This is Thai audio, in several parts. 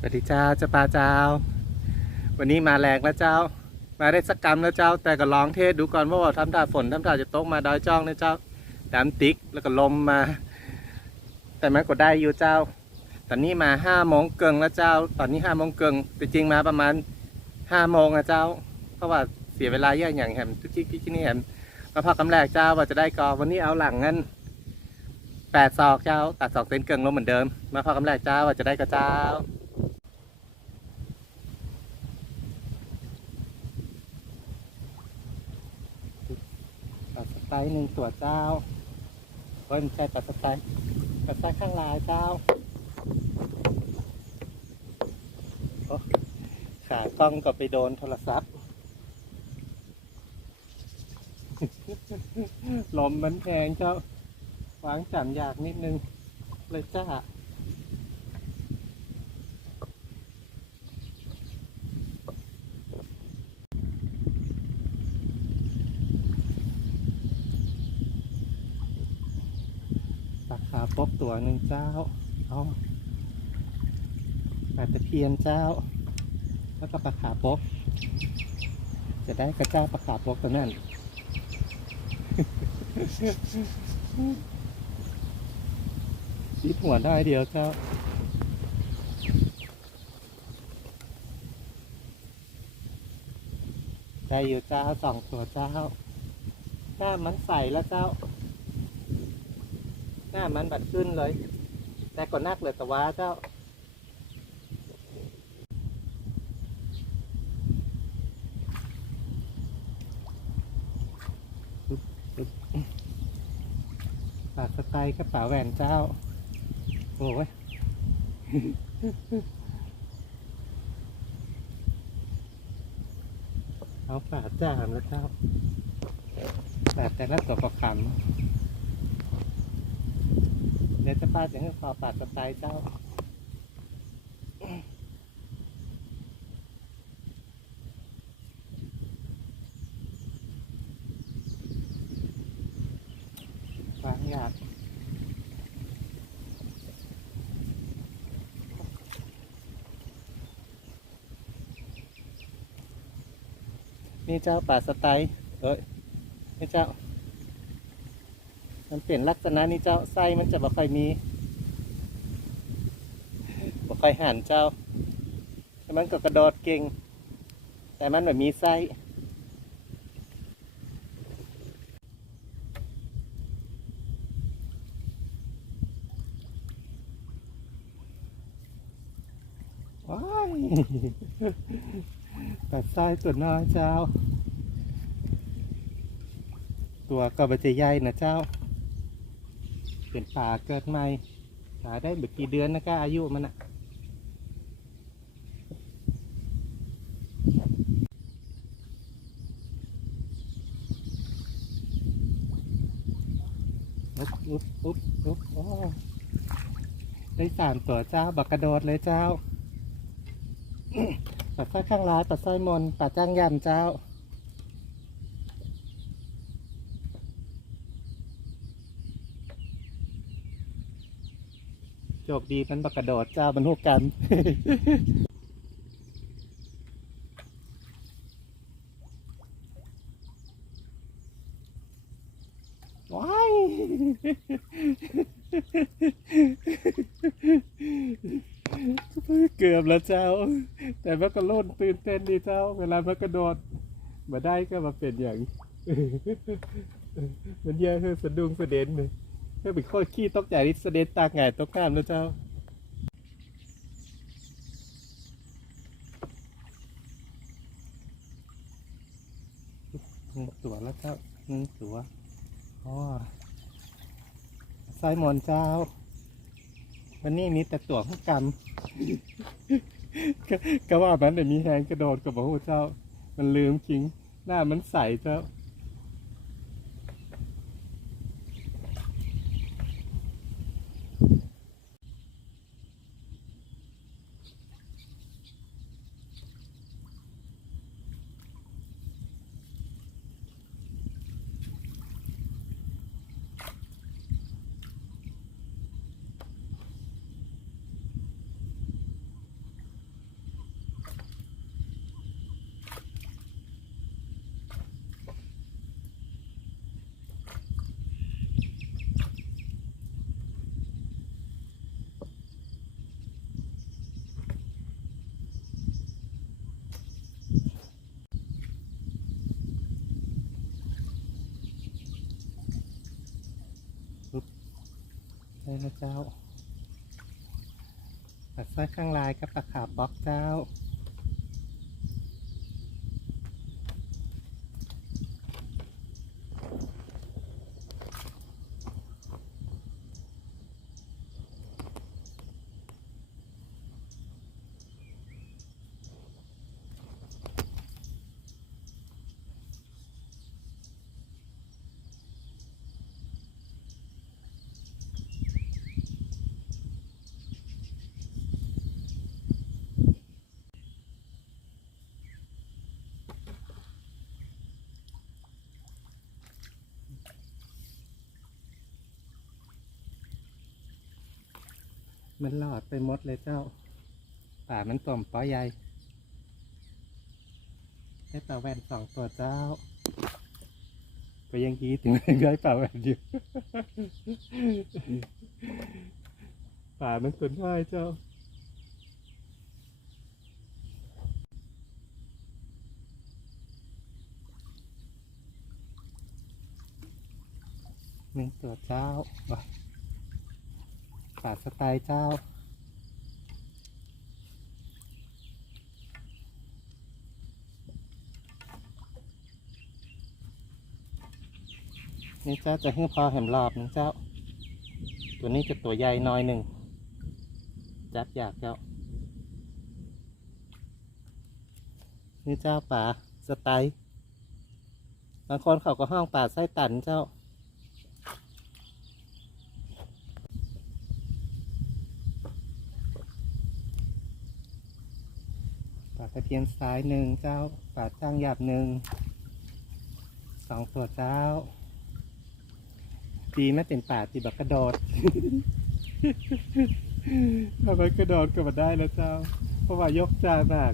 สวัสดีเจ้าเจ้าปลาเจ้า วันนี้มาแรงแล้วเจ้า มาได้สักกรรมแล้วเจ้า แต่ก็ลองเทศดูก่อนว่าว่าทำท่าฝนทำท่าจะตกมาดอยจ้องนะเจ้าดำติ๊กแล้วก็ลมมา แต่มันก็ได้อยู่เจ้า ตอนนี้มาห้าโมงเกิงแล้วเจ้า ตอนนี้ห้าโมงเกิงแต่จริงมาประมาณห้าโมงอะเจ้า เพราะว่าเสียเวลาเยอะอย่างแหมทุกที่ที่นี่แหมมาพักกำแรกเจ้าว่าจะได้กอวันนี้เอาหลังงั้นแปดศอกเจ้าตัดศอกเส้นเกิงลงเหมือนเดิม มาพักกำแรกเจ้าว่าจะได้กับเจ้า ปลาส ไตล์หนึ่งตัวเจ้าเฮ้ยใช่ปลาสไตล์ปลาสไตล์ข้างลายเจ้าโอ้ขากล้องก็ไปโดนโทรศัพท์ลมมันแพงเจ้าวางจันยากนิดนึง เลยจ้า ปลาขาวปบตัวหนึ่งเจ้า เอาปลาตะเพียนเจ้า แล้วก็ปลาขาปบจะได้กระเจ้าปลาขาปบตัวนั้นชิดหัวได้เดียวเจ้าได้อยู่เจ้าสองตัวเจ้าหน้ามันใสแล้วเจ้า น้ามันบัดขึ้นเลย แต่ก็นักเลยแต่ว่าเจ้าปากสไตล์กระเป๋าแหวนเจ้า โอ้ยเอาปาดจามแล้วเจ้าปาดแต่ละตัวประคำ ดี๋ยวจะป้าจะให้ขอปาดสไตล์เจ้าฟังอยากนี่เจ้าป่าสไตล์เอ้ยนี่เจ้า มันเปลี่ยนลักษณะนี่เจ้าไส้มันจะบ่ค่อยมีบ่ค่อยหันเจ้า แต่มันก็กระโดดเก่ง แต่มันแบบมีไส้ว้ายตัดไส้ตัวน้อยเจ้า ตัวก็บจะใหญ่นะเจ้า เป็นป่าเกิดใหม่หาได้แบบกี่เดือนนะก็อายุมันอะอุ๊บอุ๊บอุ๊บอุ๊บโอ้ได้สามตัวเจ้า บักกระโดดเลยเจ้า ปัดสร้อยข้างร้ายปัดสร้อยมนปัดจ้างยันเจ้า คดีมันบักกระโดดเจ้าบรรทุกกัน ว้ายเกือบแล้วเจ้า แต่มันก็โล่นตื่นเต้นดีเจ้า เวลามันกระโดดมาได้ก็มาเป็นอย่าง มันเยอะคือสะดุ้งสะเด็นเลย ก็เป็นข้อขี้ตกใจที่เสด็จตากไงตกข้ามนะเจ้าหนึ่งตัวแล้วเจ้าหนึ่งตัวอ๋อไซมอนเจ้า วันนี้มีแต่ตัวข้างกำก็ก็ว่ามันแต่มีแหงกระโดดกับบอกว่าเจ้า มันลืมจริง หน้ามันใสเจ้า นะเจ้าปักสร้อยข้างลายกับปักขาบบล็อกเจ้า มันหลอดไปหมดเลยเจ้า ป่ามันต่มป้อใหญ่ได้ป่าแว่นสองตัวเจ้า ก็ยังกี้ถึงได้ป่าแว่นอยู่ป่ามันตัวน้อยเจ้าหนึ่งตัวเจ้า ป่าสไตล์เจ้า นี่เจ้าจะให้พอเห็นรอบหนึงเจ้า ตัวนี้จะตัวใหญ่น้อยหนึ่ง จับอยากเจ้า นี่เจ้าป่าสไตล์บางคนเขาก็ห้องป่าไส้ตันเจ้า ป่าตะเพียนซ้ายหนึ่งเจ้าป่าจ้างหยาบหนึ่งสองตัวเจ้าดีไม่เป็นป่าตีบักกระโดดถ้ามันกระโดดก็มาได้แล้วเจ้า เพราะว่ายกจานมาก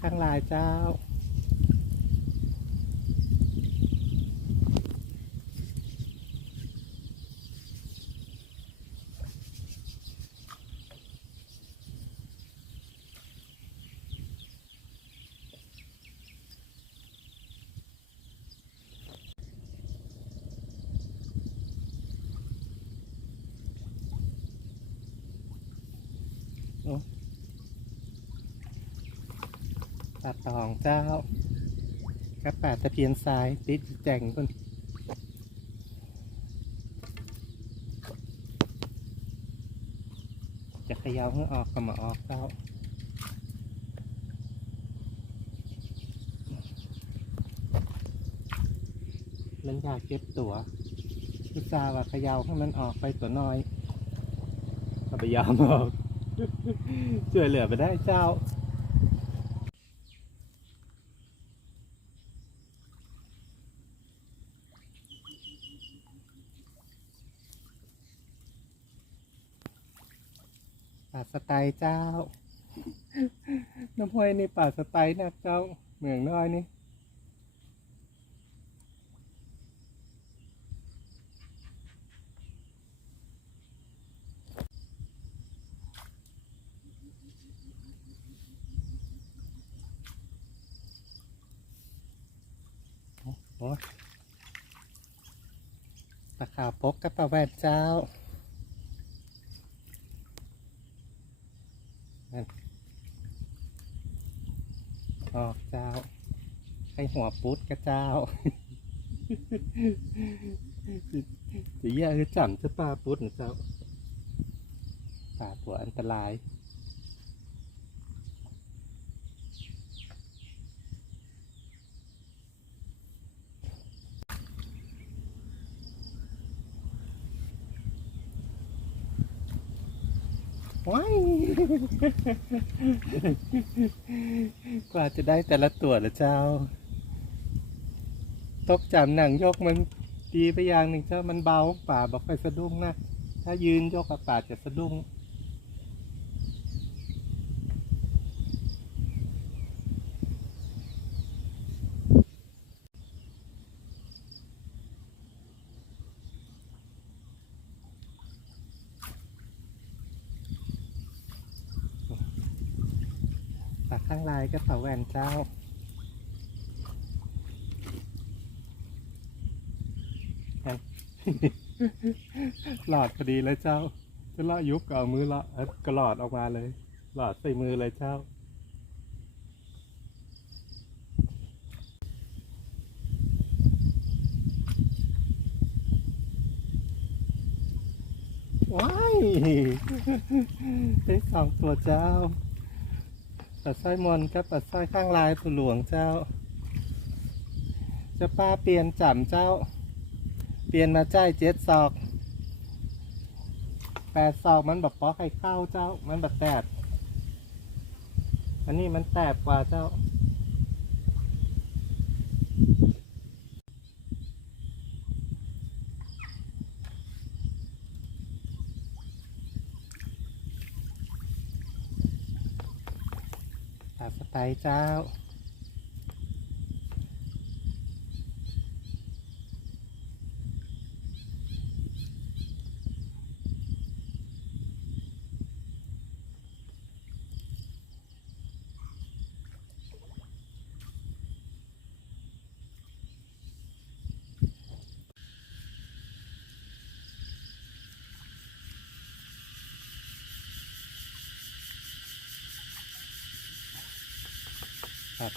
ใส่ข้างลายเจ้า ปลาตองเจ้ากับปลาตะเพียนทรายติดแจ่งคนจะเขย่าให้ออกก็มาออกเจ้ามันอยากเก็บตัวพุทราห์ว่าเขย่าให้มันออกไปตัวน้อยก็ไปยอมออกช่วยเหลือไปได้เจ้าาสไตล์เจ้า น้ำห้วยนี่ป่าสไตล์นะเจ้า เมืองน้อยนี่ โอ้ยปลาขาวปกกับปลาแวดเจ้า ออกเจ้าให้หัวปุ๊ดกับเจ้าจะแย่คือจันจะปลาปุ๊ดนะเจ้าปลาตัวอันตรายว้าย กว่าจะได้แต่ละตัวละเจ้า ตกจำหนังยกมันดีไปอย่างหนึ่งเจ้ามันเบาป่าบอกไปสะดุ้งนะ ถ้ายืนยกป่าจะสะดุ้ง ปากข้งลายกระเป๋าแหวนเจ้า หลอดพอดีเลยเจ้า จะเลาะยุบก็เอามือเลาะเอ้ยก็หลอดออกมาเลย หลอดใส่มือเลยเจ้าว้ายได้สองตัวเจ้า ปัดสร้อยมนกับปัดสร้อยข้างลายตัวหลวงเจ้า จะป้าเปลี่ยนจำเจ้า เปลี่ยนมาใจยเจ็ดศอกแปดศอกมันแบบป๊อกไข่เข้าเจ้า มันแบบแตดอันนี้มันแตบกว่าเจ้า ปลา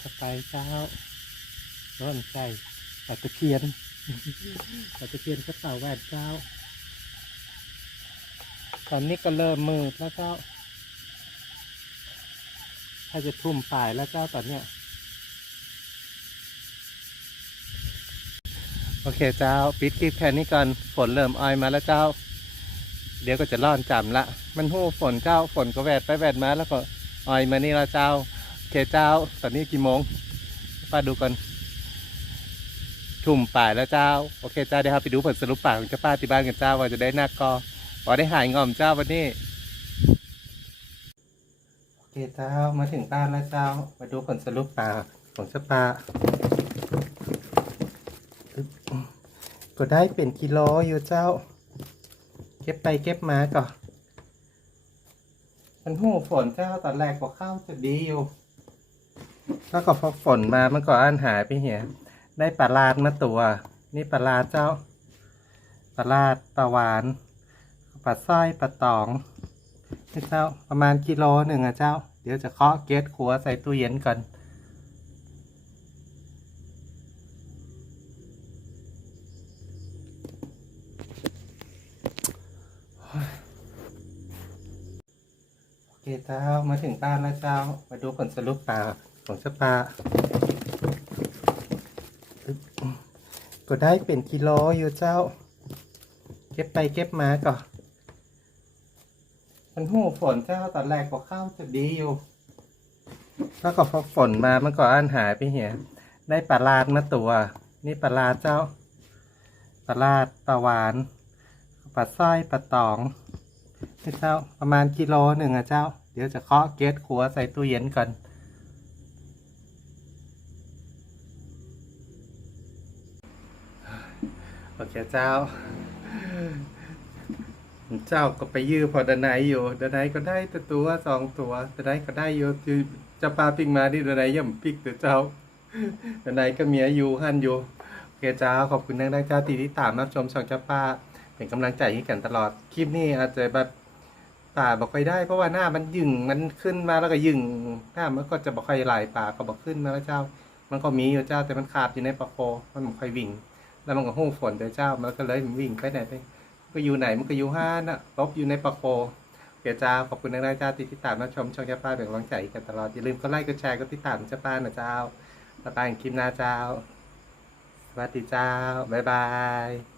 สไปร์เจ้าไปเจ้าร้อนใจปลาตะเพียนปลาตะเพียนกระเป๋าแหวนเจ้า ตอนนี้ก็เริ่มมืดแล้วเจ้า ถ้าจะทุ่มป่ายแล้วเจ้าตอนเนี้ย โอเคเจ้า ปิดคลิปแค่นี้ก่อน ฝนเริ่มออยมาแล้วเจ้า เดี๋ยวก็จะร่อนจำละ มันหู้ฝนเจ้า ฝนก็แวดไปแวดมาแล้วก็ออยมานี่ละเจ้า เคเจ้า ตอนนี้กี่โมงป้าดูก่อนทุ่มป่ายแล้วเจ้า โอเคเจ้าเดี๋ยวเราไปดูผลสรุปป่าของเจ้าป้าที่บ้านกันเจ้าว่าจะได้หนักกอพอได้หายงอมเจ้าวันนี้ โอเคเจ้ามาถึงบ้านแล้วเจ้า มาดูผลสรุปป่าของเจ้าป้าก็ได้เป็นกิโลอยู่เจ้า เก็บไปเก็บมาก่อนมันหูฝนเจ้าตอนแรกก็เข้าวจะดีอยู่ แล้วก็พอฝนมามันก็อันหายไปเหียได้ปลาลาดมาตัว นี่ปลาลาดเจ้าปลาลาดปลาหวานปลาสร้อยปลาตองนี่เจ้าประมาณกิโลหนึ่งอะเจ้า เดี๋ยวจะเคาะเกตขัวใส่ตู้เย็นก่อนโอเคเจ้ามาถึงบ้านแล้วเจ้า มาดูผลสรุปปลา ของเจ้าปาก็ได้เป็นกิโลอยู่เจ้า เก็บไปเก็บมาก่อนมันหูฝนเจ้าตอนแรกก็เข้าจะดีอยู่ แล้วก็พอฝนมามันก็อันหายไปเหียได้ปลาลาดมาตัว นี่ปลาลาดเจ้าปลาลาดปลาหวานปลาสร้อยปลาตองนี่เจ้าประมาณกิโลหนึ่งอะเจ้า เดี๋ยวจะเคาะเกตขัวใส่ตู้เย็นก่อน โอเคเจ้า เจ้าก็ไปยื้อพอดานายอยู่ดานายก็ได้แต่ตัวสองตัวดานายก็ได้อยู่คือจะปลาปิกมาที่ดานายย่ำปิกแต่เจ้าดานายก็เมียอยู่หันอยู่โอเคเจ้าขอบคุณนักได้เจ้าตีที่ตามรับชมช่องเจ้าป้า เป็นกำลังใจให้กันตลอดคลิปนี้อาจจะแบบป่าบอกค่อยได้เพราะว่าหน้ามันยึงมันขึ้นมาแล้วก็ยึงหน้ามันก็จะบอกค่อยไหลป่าก็บอกขึ้นมาแล้วเจ้า มันก็มีอยู่เจ้าแต่มันขาดอยู่ในปะโคมันบอกค่อยวิ่ง แล้วมันก็หู้ฝนเดี๋ยวเจ้ามันก็เลยวิ่งไปไหนไปก็อยู่ไหนมันก็อยู่ห้านะลบอยู่ในปะโคเดี๋ยวเจ้าขอบคุณนักได้เจ้าที่ติดตามรับชมช่องเจ้าป้าเป็นกำลังใจกันตลอดอย่าลืมกดไลค์กดแชร์กดติดตามเจ้าป้านะเจ้าแล้วไปคลิปหน้าเจ้าสวัสดีเจ้าบ๊ายบาย